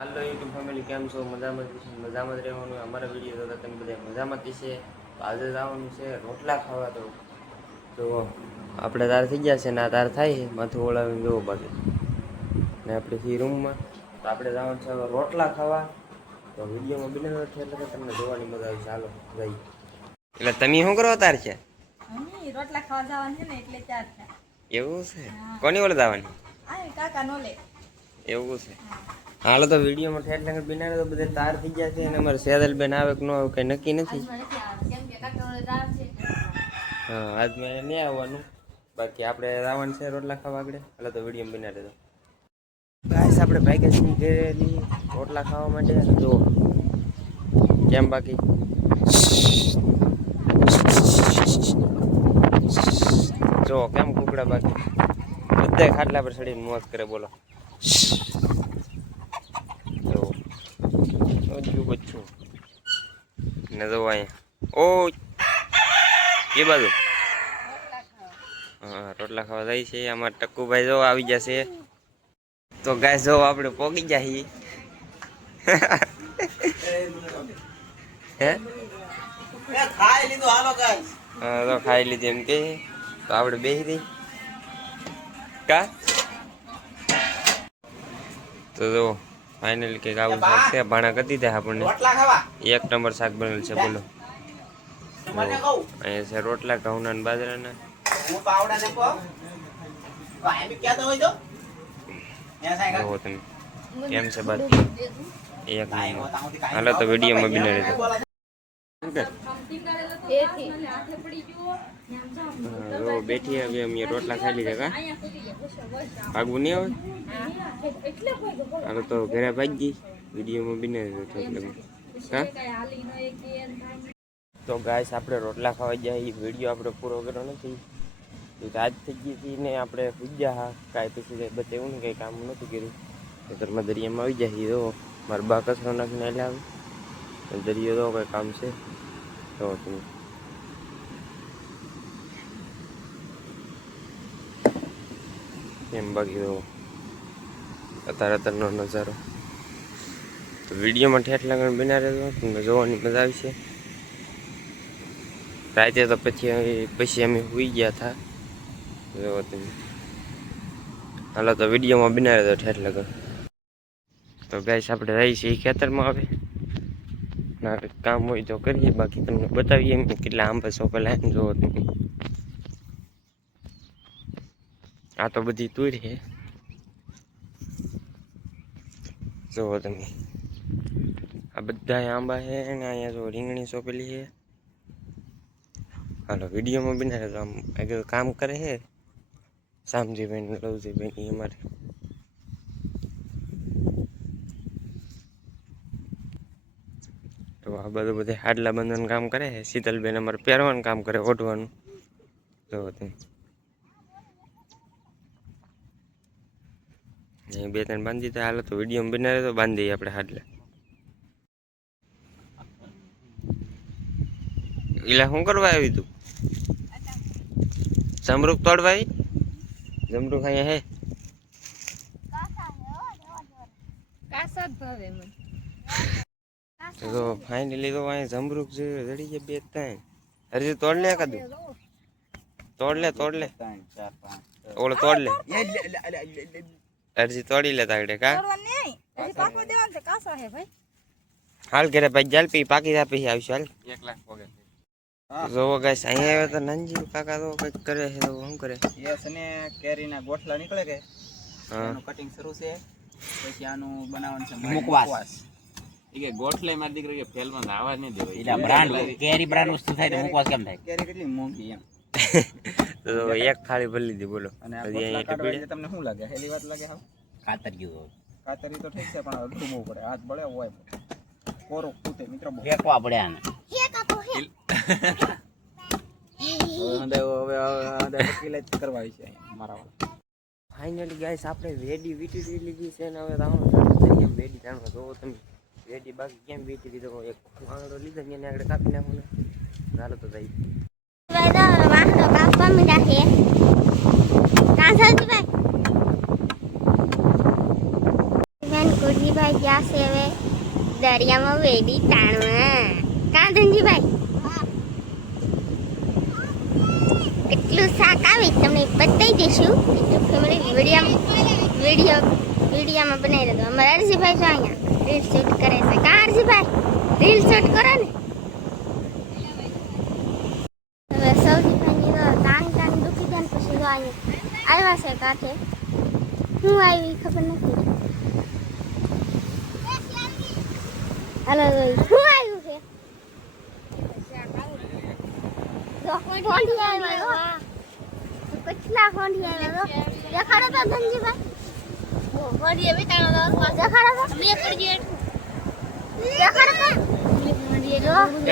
હાલો YouTube family કેમ છો? મજામાં મજામાં જ રહેવાનું. અમારા વિડીયો તો તમે બધા મજામાં જ છે. તો આજે જવાનું છે રોટલા ખાવા. તો આપણે તાર થઈ ગયા છે ને આ તાર થાય છે માથું ઓળાવીને જોવો બાકી ને આપણે સી રૂમમાં. તો આપણે જવાનું છે રોટલા ખાવા. તો વિડીયોમાં બિના છે એટલે તમને જોવાની મજા આવી. ચાલો જઈ. એટલે તમે શું કરો તાર છે? રોટલા ખાવા જવાનું છે ને એટલે ચાર છે. એવું છે? કોની ઓળે જવાની? કાકા નો લે એવું છે. હાલો તો વિડીયોમાં ઠેઠ લંગર બિના તો બધા તાર થઈ ગયા છે અને અમારે સેદલ બેન આવે કે ન આવે કઈ નક્કી નથી. હા આજ મેં નહીં આવવાનું. બાકી આપણે આવવાનું છે રોટલા ખાવા આગળ. હાલો તો વિડીયો બિના રહેતો. ગાઈસ આપણે બાઈક ગયેલી રોટલા ખાવા માટે. જો કેમ બાકી જો કેમ કુકડા બાકી બધા ખાટલા પર ચડીને મોજ કરે. બોલો બચ્ચું ને જો અહીંયા ઓ એ બાજુ હા રોટલા ખાવા જાય છે અમારા ટક્કુભાઈ જો આવી જશે. તો ગાય જો આપણે પોગી જાય હે ખાઈ લીધું. હાલો ગાઈસ હા તો ખાઈ લીધી એમ કે તો આપણે બેસી દઈ કા. તો જો ફાઇનલી કંઈક આવું શાક છે. ભાણા કરી દીધા આપણને. એક નંબર શાક બનેલ છે. બોલો અહીંયા છે રોટલા ઘઉંના ને બાજરાના. જોવો તમે કેમ છે બાદ એક નંબર. હાલો તો વિડીયોમાં બિના રહેતો. બેઠી હવે અમે રોટલા ખાઈ લીધા. કા ભાગવું નહીં આવે. હાલો તો ઘરે ભાગી વિડીયોમાં બિના રહેતો એટલે હા. તો ગાઈસ આપણે રોટલા ખાવા જાય. વિડીયો આપણે પૂરો કર્યો નથી. આજ થઈ ગઈ હતી ને આપણે પૂજ્યા હા કાંઈ પછી બતાવ્યું ને કંઈ કામ નહોતું કર્યું. તો ઘરમાં દરિયામાં આવી જાય. તો મારા બા કચરો નાખીને એટલે આવે દરિયો તો કંઈ કામ છે તો તમે એમ બાકી તો અત્યારનો નજારો. તો વિડીયોમાં ઠેઠ લગન બના રહેતો તમને જોવાની મજા આવી છે. રાતે તો પછી અમે સુઈ ગયા હતા. જો તમે હાલો તો વિડીયોમાં બના રહેતો ઠેઠ લગન. તો ગાઈસ આપણે રહી છીએ ખેતરમાં. આવે ના કામ હોય તો કરીએ બાકી તમને બતાવીએ એમ કેટલા આંબા સોંપેલા એમ જોવો તમે. આ તો બધી તુર છે જોવો તમે. આ બધા આંબા છે ને અહીંયા જો રીંગણી સોંપેલી છે. હાલો વિડીયોમાં બના રહેતો. આમ આગળ કામ કરે છે શામજીભાઈ ને લવજીભાઈ અમારે. તો આ બધું બધે હાડલા બંધવાનું કામ કરે છે. શીતલબેન અમારે પહેરવાનું કામ કરે ઓઢવાનું. જો તમે બે ત્રણ બાંધી દીધા. હાલો તો વિડીયો બનાવે તો બાંધી દઈએ આપણે હાડલા. એલા શું કરવા આવી તું? જમરૂક તોડવા આવી? જમરૂક અહીંયા હે તો ફાઇનલી તો અહીંયા જમરૂક છે જડી જાય બે ત્રણ. હજી તોડ લે કાદું તોડ લે ઓલો તોડ લે અરજી તોડી લે તાગડે કા. હાલ ઘરે ભાઈ જાલ પી પાકી જા પછી આવશે. હાલ 1 લાખ વગર જોવો ગાઈસ અહીંયા આવ્યા તો નંજી કાકા તો કંઈક કરે છે. તો શું કરે? યસ ને કેરીના ગોઠલા નીકળે કે એનું કટિંગ શરૂ છે. પછી આનું બનાવવાનું છે મુકવાસ. ઈ કે ગોઠલે મારી દીકરી કે ફેલમાં આવા નહીં દેવાય. એટલે બ્રાન્ડ કેરી બ્રાન્ડ વસ્તુ થાય તો મુકવાસ કેમ થાય? કેરી કેટલી મોંઘી એમ. તો એક થાળી ભરી લીધી. બોલો અહીંયા તમને શું લાગે? હેલી વાત લાગે? હાવ ખાતર ગયું. ખાતરી તો ઠીક છે પણ અઘરું બહુ પડે. હાથ બળે હોય કોરો કૂતે મિત્રો ફેંકવા પડે આને. ફાઇનલી ગાઈસ આપણે વેડી વીટી લીધી છે ને હવે રાઉન્ડ વેડી જાણવા જોવો તમે. વેડી બાકી કેમ વીટી દીધો? એક આંગળો લીધો ને એને આગળ કાપી નાખો ને. ચાલો તો જઈ વાંધો કાપવા મીઠા છે કાંસા ભાઈ કુરજીભાઈ ગયા છે હવે દરિયામાં વેડી તાણવા. કાં ધનજીભાઈ? કેટલું શાક આવે તમને બતાવી દઈશું. વિડીયોમાં બનાવી દેજો. અમારા હરજીભાઈ જો અહીંયા રીલ શૂટ કરે છે. કાં હરજીભાઈ? રીલ શૂટ કરો ને. હવે સૌજીભાઈની તો ટાંગ દુખી જાય ને પછી જો અહીંયા આવ્યા છે કાંઠે. હું આવી ખબર નથી. હાલો શું આવ્યું છે? કેટલા ફોંડી આવ્યા દેખાડો તો ધનજીભાઈ. ફોંડી એવી તાણો દેખાડો તો બે કરજો દેખાડો તો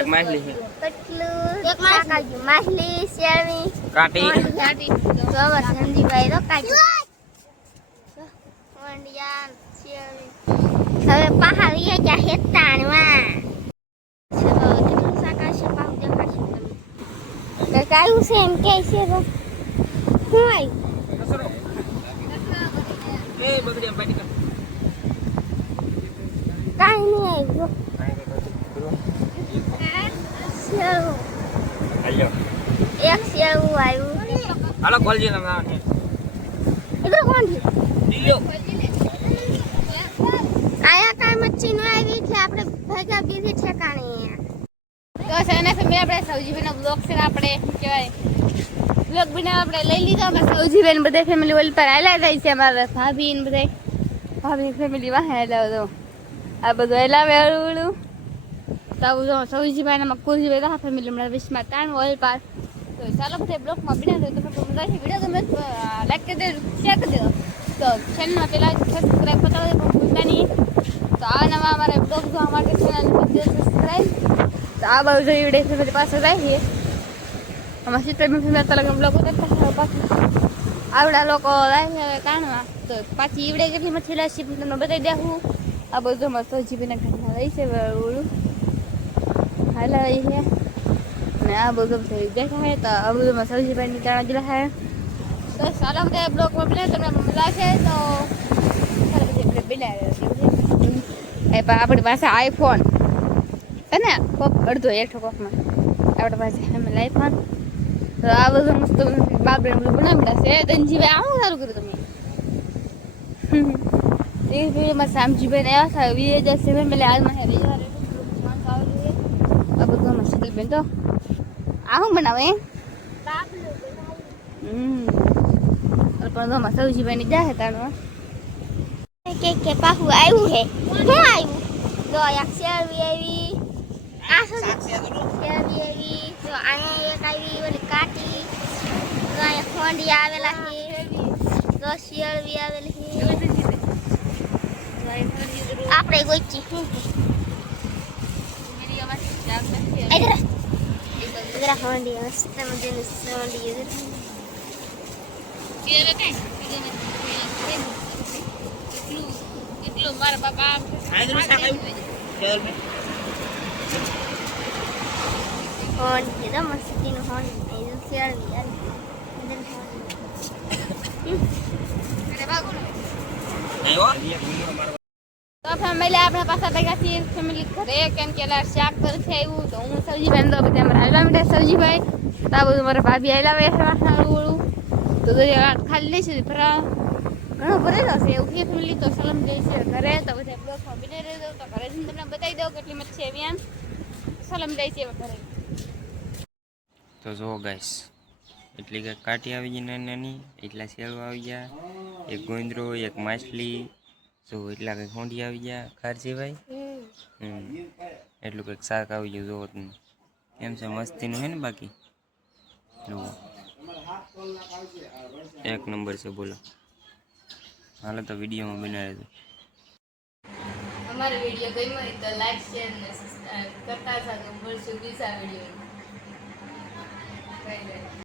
એક માછલી છે, કેટલું એક માછલી શેરવી કાટી તો અમાર ધનજીભાઈ તો કાઢ્યું ફોંડિયા શેરવી. હવે પહાડીએ ગયા હે તાણવા. કેટલું શાક આવશે પાછું દેખાડશું તમને. કાયું છે એમ કે છે તો શું આવ્યું? કાંઈ નહીં આવ્યું. શેરવું એક શેરવું આવ્યું. હાલો ખોલજે તમે. એટલું કોણ છે? આયા કાંઈ મચ્છી ન આવી એટલે આપણે ભેગા બીજી ઠેકાણે. તો સેના ફેમિલી આપણે સૌજીભાઈનો બ્લોગ છે ને આપણે કહેવાય બ્લોગ બનાવ આપણે લઈ લીધો. અમે સૌજીભાઈ બધા ફેમિલી ઓલ પર આયલા જાય છે. અમારા ભાભી ને બધા ભાભી ફેમિલી વાહ આયલા તો આ બધું આયલાવે હળું તો આવું સૌજીભાઈ ને કુરજીભાઈ વાહ ફેમિલી હમણાં વિશમાં તાણ ઓલ પાર. તો ચાલો બધા બ્લોગમાં બનાવી દો. તમે મજા છે વિડીયો ગમે લાઈક કરી દેજો, શેર કરી દેજો. તો ચેનલમાં પહેલાં સબસ્ક્રાઈબ કરતા હોય પણ ભૂલતા નહીં. તો આ નવા અમારા બ્લોગ જોવા માટે ચેનલ કરી દેજો સબસ્ક્રાઈબ. તો આ બાજુ જોઈ વિડીયો ફેમિલી પાસે જઈએ. અમારા સિસ્ટરની ફેમિલી અત્યારે બ્લોગ ઉતરતા પાછું આવડા લોકો જાય હવે કાણવા. તો પાછી ઈવડે કેટલી મચ્છી લાવશે તમને બતાવી દેવું. આ બધું અમારે સૌજીભાઈના ઘરમાં રહી છે ઓળું હાલા રહી છે અને આ બધું દેખાય. તો આ બધું અમારે સૌજીભાઈની તાણા જ રહે. તો સારા બધા બ્લોગમાં બને તમને મજા છે. તો આપણી પાસે આઈફોન છે ને કોક અડધો એકઠો કોકમાં આપણી પાસે અમે આઈફોન. તો આ બધું મસ્ત બાબરે બધું બનાવી છે. ધનજીભાઈ આવું સારું કર્યું તમે. એ વિડીયોમાં શામજીભાઈ ને આવ્યા હતા વિજય જશે પેલા હાલમાં હે રવિવારે આ બધું અમારે શીતલબેન તો આવું બનાવે પણ અમારે સૌજીભાઈની જાહે તાણવા કે પાહુ આવ્યું હે. શું આવ્યું? જો એક શેરવી આવી. આ શું શેરવી આવી. જો અહીંયા એક આવી ઓલી કાટી. જો અહીંયા ફોંડિયા આવેલા છે. જો શેરવી આવેલી છે. આપણે ગોચી શું જરા ફોંડિયા મસ્ત મજાની ફોંડિયા. મારા બાપા હોન છે મસ્તીનું હોન શેરવી તો ફેમિલી આપણા પાસે ભેગા છીએ ફેમિલી ઘરે કેમ કે શાક પર છે એવું. તો હું સૌજીભાઈ તો બધા અમારા હાલવા માંડે સૌજીભાઈ. તો આ બધું મારા ભાભી હાલાવે છે વાળું. તો ખાલી લઈશું ફરા ઘણો ભરેલો છે એવું કે ફેમિલી. તો સલમ જાય છે ઘરે. તો બધા બ્લોગમાં બને રહેજો. તો ઘરે જઈને તમને બતાવી દઉં કેટલી મચ્છી એવી આમ સલમ જાય છે ઘરે. તો જુઓ ગાઈસ એટલી કંઈક કાટી આવી ગઈ નાની નાની. એટલા શેળો આવી ગયા. એક ગોંદરો એક માછલી. જો એટલા કંઈક હોંડી આવી ગયા ખારજીભાઈ. એટલું કંઈક શાક આવી ગયું જુઓ તમે. કેમ છે મસ્તીનું છે ને બાકી જુઓ એક નંબર છે બોલો. હાલો તો વિડીયોમાં બનાવી દો. અમારો વિડીયો ગમ્યો હોય તો લાઈક શેર અને સબસ્ક્રાઇબ કરતા જાજો. મળશું બીજા વિડીયોમાં.